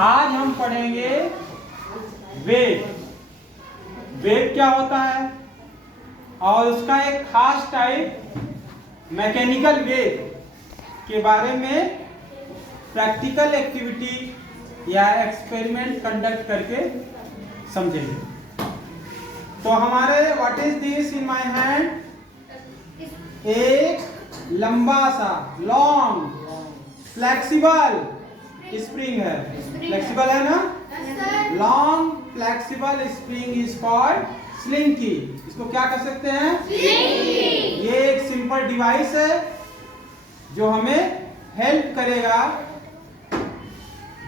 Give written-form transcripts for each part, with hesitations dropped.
आज हम पढ़ेंगे वेव। वेव क्या होता है और उसका एक खास टाइप मैकेनिकल वेव के बारे में प्रैक्टिकल एक्टिविटी या एक्सपेरिमेंट कंडक्ट करके समझेंगे। तो हमारे what is this in my hand, एक लंबा सा लॉन्ग फ्लेक्सिबल स्प्रिंग है। फ्लेक्सिबल है ना, long flexible spring is called slinky. इसको क्या कर सकते हैं, स्लिंकी। ये एक सिंपल डिवाइस है जो हमें हेल्प करेगा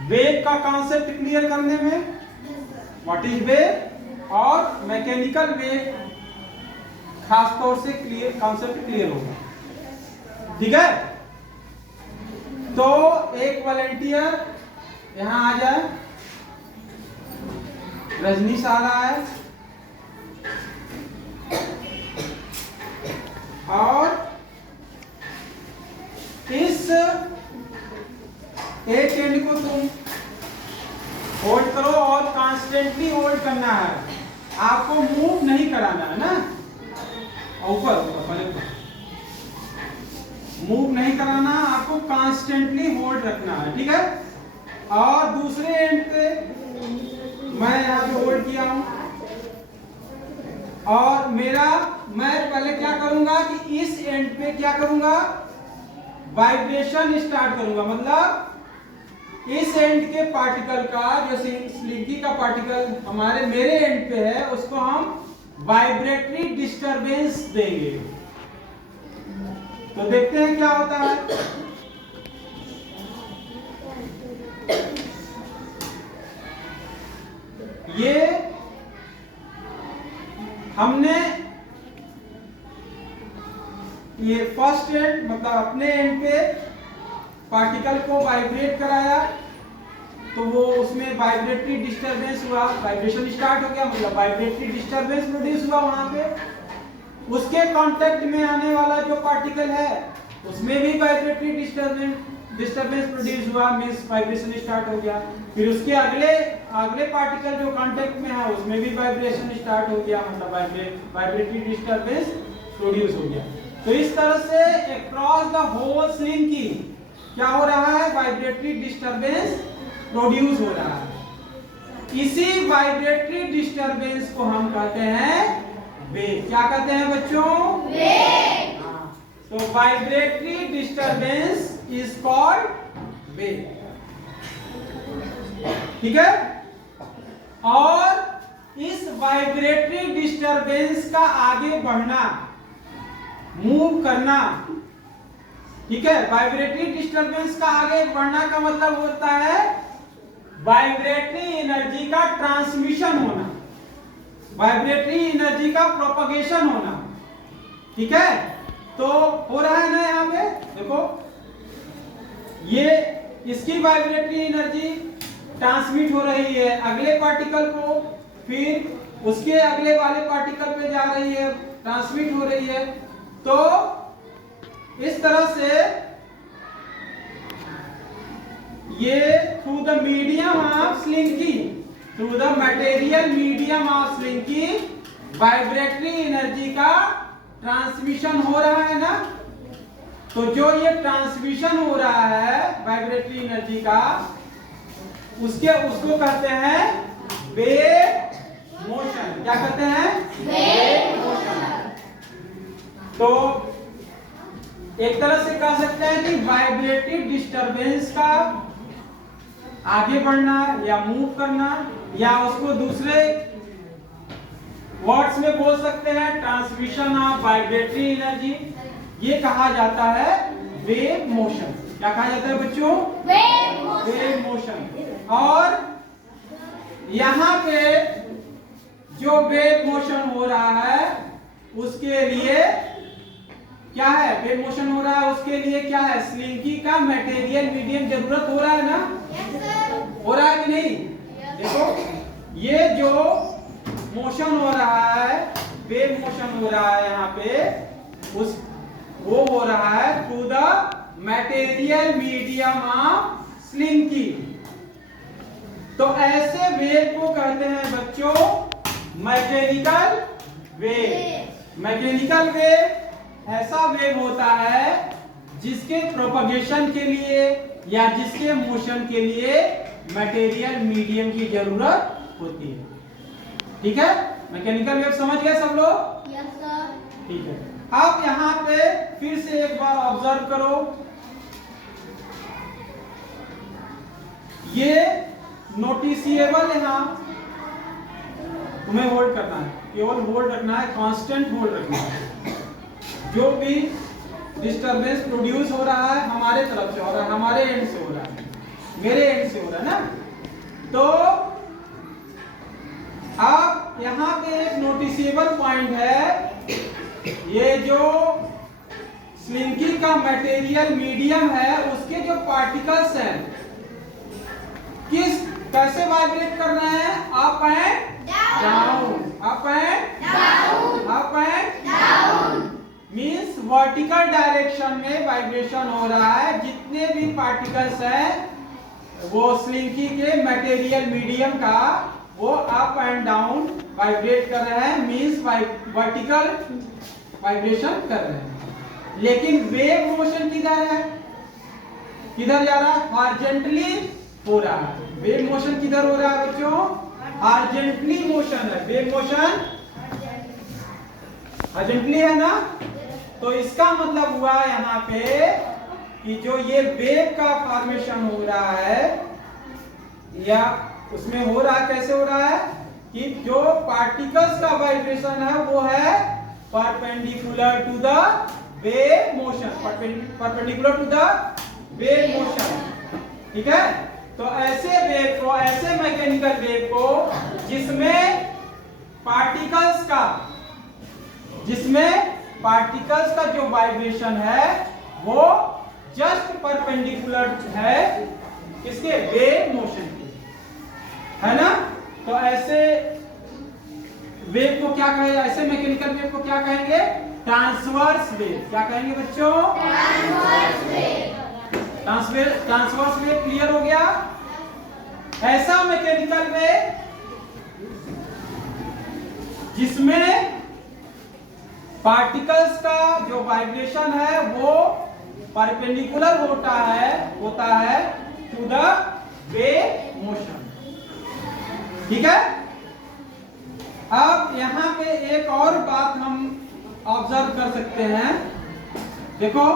वेव का कॉन्सेप्ट क्लियर करने में, व्हाट इज वेव और मैकेनिकल वेव खास तौर से क्लियर कॉन्सेप्ट क्लियर होगा। ठीक है, तो एक वॉलंटियर यहां आ जाए। रजनीश आ रहा है और इस एक एंड को तुम होल्ड करो और कॉन्स्टेंटली होल्ड करना है, आपको मूव नहीं कराना है ना, ऊपर पहले मूव नहीं कराना, आपको कांस्टेंटली होल्ड रखना है। ठीक है, और दूसरे एंड पे मैं यहाँ पे होल्ड किया हूं और मैं पहले क्या करूंगा कि इस एंड पे क्या करूंगा, वाइब्रेशन स्टार्ट करूंगा। मतलब इस एंड के पार्टिकल का जो स्लिंकी का पार्टिकल मेरे एंड पे है उसको हम वाइब्रेटरी डिस्टरबेंस देंगे। तो देखते हैं क्या होता है। ये हमने ये फर्स्ट एंड मतलब अपने एंड पे पार्टिकल को वाइब्रेट कराया तो वो उसमें वाइब्रेटरी डिस्टरबेंस हुआ, वाइब्रेशन स्टार्ट हो गया, मतलब वाइब्रेटरी डिस्टरबेंस प्रोड्यूस हुआ वहां पे। उसके कांटेक्ट में आने वाला जो पार्टिकल है उसमें भी वाइब्रेटरी डिस्टरबेंस प्रोड्यूस हुआ, मींस वाइब्रेशन स्टार्ट हो गया। फिर उसके अगले पार्टिकल जो कांटेक्ट में है उसमें भी वाइब्रेशन स्टार्ट हो गया, मतलब वाइब्रेटरी डिस्टरबेंस प्रोड्यूस हो गया। तो इस तरह से अक्रॉस द होल स्लिंकी क्या हो रहा है, वाइब्रेटरी डिस्टरबेंस प्रोड्यूस हो रहा है। इसी वाइब्रेटरी डिस्टरबेंस को हम कहते हैं वेव। क्या कहते हैं बच्चों, वेव। तो vibratory disturbance is called wave. ठीक है, और इस वाइब्रेटरी डिस्टरबेंस का आगे बढ़ना, मूव करना, ठीक है, वाइब्रेटरी डिस्टरबेंस का आगे बढ़ना का मतलब होता है वाइब्रेटरी एनर्जी का ट्रांसमिशन होना, वाइब्रेटरी एनर्जी का प्रोपगेशन होना। ठीक है, तो हो रहा है ना, यहाँ पे देखो ये इसकी वाइब्रेटरी एनर्जी ट्रांसमिट हो रही है अगले पार्टिकल को, फिर उसके अगले वाले पार्टिकल पे जा रही है, ट्रांसमिट हो रही है। तो इस तरह से ये through the medium of slinky, through the material medium of slinky vibratory energy का ट्रांसमिशन हो रहा है ना। तो जो ये ट्रांसमिशन हो रहा है वाइब्रेटरी एनर्जी का, उसको कहते हैं वेव मोशन। क्या कहते हैं, वेव मोशन। तो एक तरह से कह सकते हैं कि वाइब्रेटरी डिस्टरबेंस का आगे बढ़ना या मूव करना, या उसको दूसरे वर्ड्स में बोल सकते हैं ट्रांसमिशन ऑफ वाइब्रेटरी एनर्जी, ये कहा जाता है वेव मोशन। क्या कहा जाता है बच्चों, वेव मोशन। और यहाँ पे जो वेव मोशन हो रहा है उसके लिए क्या है, वेव मोशन हो रहा है उसके लिए क्या है, स्लिंकी का मटेरियल मीडियम जरूरत हो रहा है ना। हो रहा है कि नहीं, देखो ये जो मोशन हो रहा है, वेव मोशन हो रहा है यहाँ पे, वो हो रहा है through the material medium of slinky. तो ऐसे वेव को कहते हैं बच्चों मैकेनिकल वेव। मैकेनिकल वेव ऐसा वेव होता है जिसके प्रोपगेशन के लिए या जिसके मोशन के लिए मटेरियल मीडियम की जरूरत होती है। ठीक है, मैकेनिकल वेव समझ गए सब लोग? Yes sir. ठीक है, आप यहाँ पे फिर से एक बार ऑब्जर्व करो, ये नोटिसिएबल यहाँ तुम्हें होल्ड करना है, केवल होल्ड रखना है, कांस्टेंट होल्ड रखना है। जो भी डिस्टरबेंस प्रोड्यूस हो रहा है हमारे तरफ से हो रहा है, हमारे एंड से हो रहा है, मेरे एंड से हो रहा है ना। तो आप यहाँ पे एक नोटिसिएबल पॉइंट है, ये जो स्लिंकी का मटेरियल मीडियम है उसके जो पार्टिकल्स हैं कैसे वाइब्रेट कर रहे हैं, up and down, up and down, up and down, means vertical direction में वाइब्रेशन हो रहा है। जितने भी पार्टिकल्स हैं वो स्लिंकी के मटेरियल मीडियम का वो अप एंड डाउन वाइब्रेट कर रहे हैं, मींस वर्टिकल वाइब्रेशन कर रहे हैं। लेकिन वेव मोशन किधर है, किधर जा रहा है, हॉरिजॉन्टली हो रहा है। वेव मोशन किधर हो रहा है बच्चों, हॉरिजॉन्टली मोशन है, वेव मोशन हॉरिजॉन्टली है ना। तो इसका मतलब हुआ यहाँ पे कि जो ये वेव का फॉर्मेशन हो रहा है या उसमें हो रहा है, कैसे हो रहा है कि जो पार्टिकल्स का वाइब्रेशन है वो है perpendicular to the wave motion, perpendicular to the wave motion. ठीक है, तो ऐसे वेव को, ऐसे मैकेनिकल वेव को जिसमें पार्टिकल्स का जो वाइब्रेशन है वो जस्ट परपेंडिकुलर है किसके, वेव मोशन के, है ना। तो ऐसे वेव को क्या कहेंगे, ऐसे मैकेनिकल वेव को क्या कहेंगे, ट्रांसवर्स वेव। क्या कहेंगे बच्चों, transverse wave. Transverse wave clear हो गया। ऐसा मैकेनिकल वेव जिसमें पार्टिकल्स का जो वाइब्रेशन है वो परपेंडिकुलर होता है टू द वेव मोशन। ठीक है, अब यहाँ पे एक और बात हम ऑब्जर्व कर सकते हैं। देखो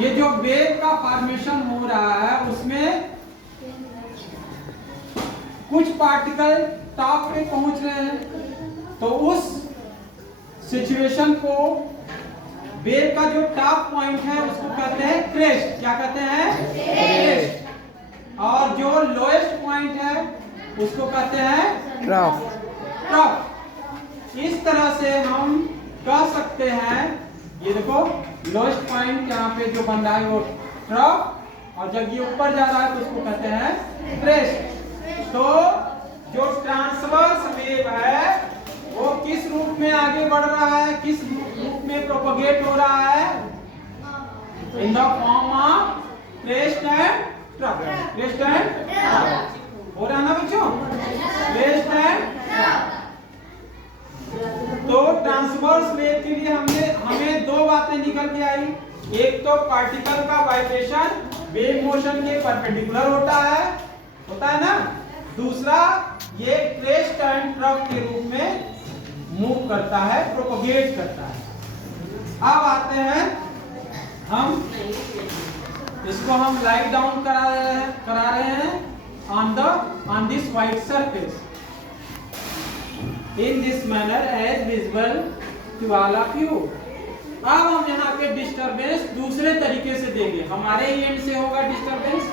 ये जो वेव का फॉर्मेशन हो रहा है उसमें कुछ पार्टिकल टॉप पे पहुंच रहे हैं, तो उस सिचुएशन को वेव का जो टॉप पॉइंट है उसको कहते हैं क्रेस्ट। क्या कहते हैं, क्रेस्ट। और जो लोएस्ट पॉइंट है उसको कहते हैं ट्रफ। ट्रफ। इस तरह से हम कह सकते हैं, ये देखो लोएस्ट पॉइंट यहाँ पे जो बन रहा है वो ट्रफ, और जब ये ऊपर जा रहा है तो उसको कहते हैं क्रेस्ट। तो जो ट्रांसवर्स वेव है वो किस रूप में आगे बढ़ रहा है, किस रूप में प्रोपगेट हो रहा है, in the form of crest and trough. Crest and trough हो रहा ना बच्चों, क्रेस्ट एंड ट्रफ। तो ट्रांसवर्स वेव के लिए हमें दो बातें निकल के आई। एक तो पार्टिकल का वाइब्रेशन वेव मोशन के परपेंडिकुलर होता है ना। दूसरा ये क्रेस्ट एंड ट्रफ के रूप में मूव करता है, प्रोपगेट करता है। अब आते हैं हम इसको हम लाइट डाउन करा रहे हैं on this white surface in this manner as visible to all of you। अब हम यहाँ पे डिस्टरबेंस दूसरे तरीके से देंगे, हमारे एंड से होगा डिस्टरबेंस,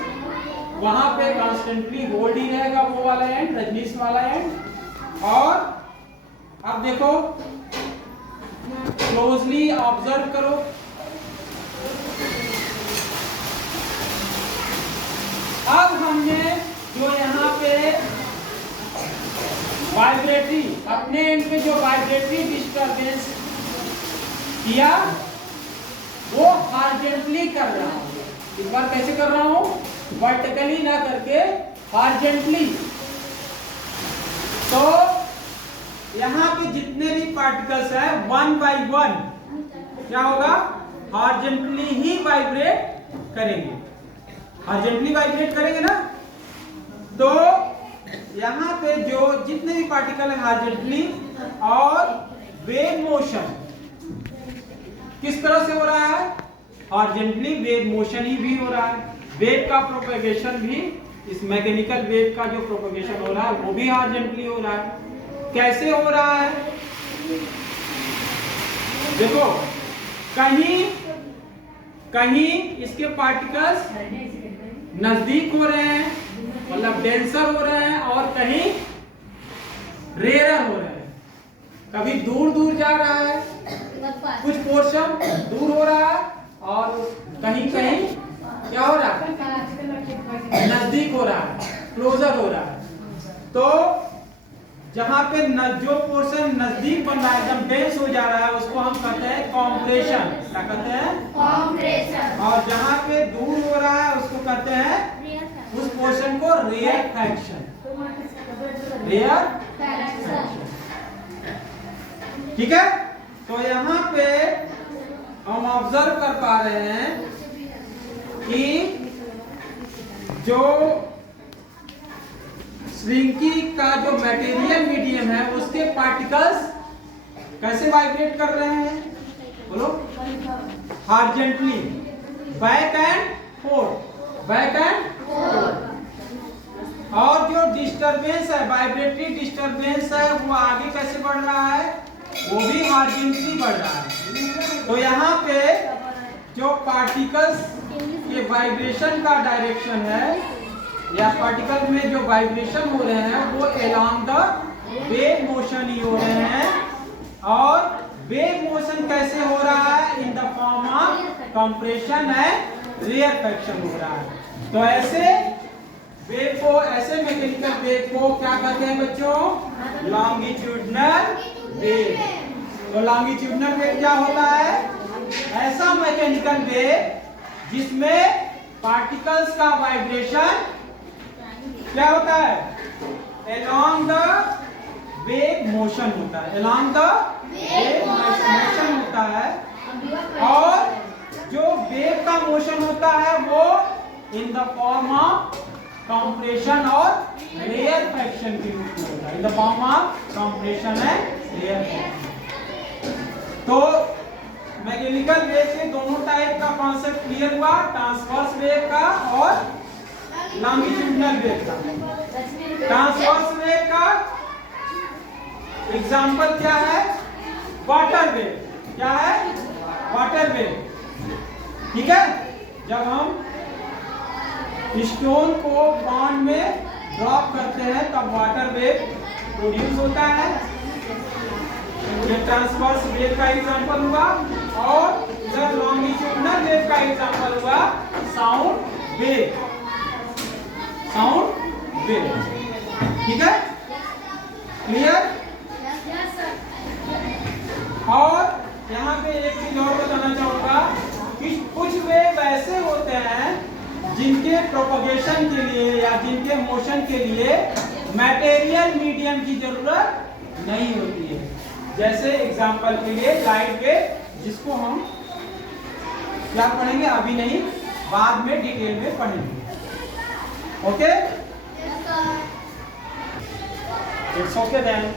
वहां पे कॉन्स्टेंटली होल्ड ही रहेगा वो वाला एंड, रजनीश वाला एंड। और अब देखो क्लोजली ऑब्जर्व करो, अब हमने जो यहाँ पे वाइब्रेटरी, अपने एंड पे जो वाइब्रेटरी डिस्टरबेंस किया वो हॉरिजॉन्टली कर रहा हूं। इस बार कैसे कर रहा हूं, वर्टिकली ना करके हॉरिजॉन्टली। तो यहाँ पे जितने भी पार्टिकल्स है 1 by 1 क्या होगा, हॉरिजॉन्टली ही वाइब्रेट करेंगे, हॉरिजॉन्टली वाइब्रेट करेंगे ना। तो यहाँ पे जो जितने भी पार्टिकल है हॉरिजॉन्टली, और वेव मोशन किस तरह से हो रहा है, हॉरिजॉन्टली वेव मोशन ही भी हो रहा है। वेव का प्रोपेगेशन भी, इस मैकेनिकल वेव का जो प्रोपेगेशन हो रहा है वो भी हॉरिजॉन्टली हो रहा है। कैसे हो रहा है, देखो कहीं कहीं इसके पार्टिकल्स नजदीक हो रहे हैं, मतलब डेंसर हो रहे हैं, और कहीं रेयर हो रहे हैं। कभी दूर दूर जा रहा है, कुछ पोर्शन दूर हो रहा है, और कहीं कहीं क्या हो रहा है, नजदीक हो रहा है, क्लोजर हो रहा है। तो जहां पे जो पोर्शन नजदीक बन रहा है, एकदम डेंस हो जा रहा है, उसको हम कहते हैं कॉम्प्रेशन। क्या कहते हैं, कॉम्प्रेशन। और जहां पे दूर हो रहा है उसको कहते हैं, उस पोर्शन को रेयरफैक्शन, रेयरफैक्शन। ठीक है। तो यहाँ पे हम ऑब्जर्व कर पा रहे हैं कि जो श्रिंकी का जो मटेरियल मीडियम है उसके पार्टिकल्स कैसे वाइब्रेट कर रहे हैं, बोलो, horizontally, back and fourth, back and fourth. और जो डिस्टरबेंस है, वाइब्रेटरी डिस्टरबेंस है, वो आगे कैसे बढ़ रहा है, वो भी हॉरिजॉन्टली बढ़ रहा है। तो यहाँ पे जो पार्टिकल्स के वाइब्रेशन का डायरेक्शन है, या पार्टिकल में जो वाइब्रेशन हो रहे हैं वो अलोंग द वेव मोशन ही हो रहे हैं। और वेव मोशन कैसे हो रहा है, in the form of compression and rarefaction हो रहा है। तो ऐसे वेव को, ऐसे मैकेनिकल वेव को क्या कहते हैं बच्चों, लॉन्गिट्यूडनल वेव। तो लॉन्गिट्यूडनल वेव क्या होता है, ऐसा मैकेनिकल वेव जिसमें पार्टिकल्स का वाइब्रेशन क्या होता है, along the wave motion होता है, along the wave motion होता है। और जो वेव का मोशन होता है वो in the form of compression और rarefaction के रूप में होता है, in the form of compression and rarefaction। तो मैकेनिकल वेव के दोनों टाइप का कॉन्सेप्ट क्लियर हुआ, ट्रांसवर्स वेव का और लॉन्गिट्यूडनल वेव का। ट्रांसवर्स वेव का एग्जांपल क्या है, वाटर वेव। क्या है, वाटर वेव। ठीक है। जब हम स्टोन को पॉन्ड में ड्रॉप करते हैं तब वाटर वेव प्रोड्यूस होता है। ये ट्रांसवर्स वेव का एग्जांपल हुआ। और इधर लॉन्गिट्यूडनल वेव का एग्जांपल हुआ साउंड वेव, साउंड वेव। ठीक है, क्लियर। और यहाँ पे एक चीज और बताना चाहूंगा कि कुछ वेव ऐसे होते हैं जिनके प्रोपगेशन के लिए या जिनके मोशन के लिए मटेरियल मीडियम की जरूरत नहीं होती है। जैसे एग्जांपल के लिए लाइट वेव, जिसको हम क्या पढ़ेंगे, अभी नहीं, बाद में डिटेल में पढ़ेंगे। Okay, it's okay then.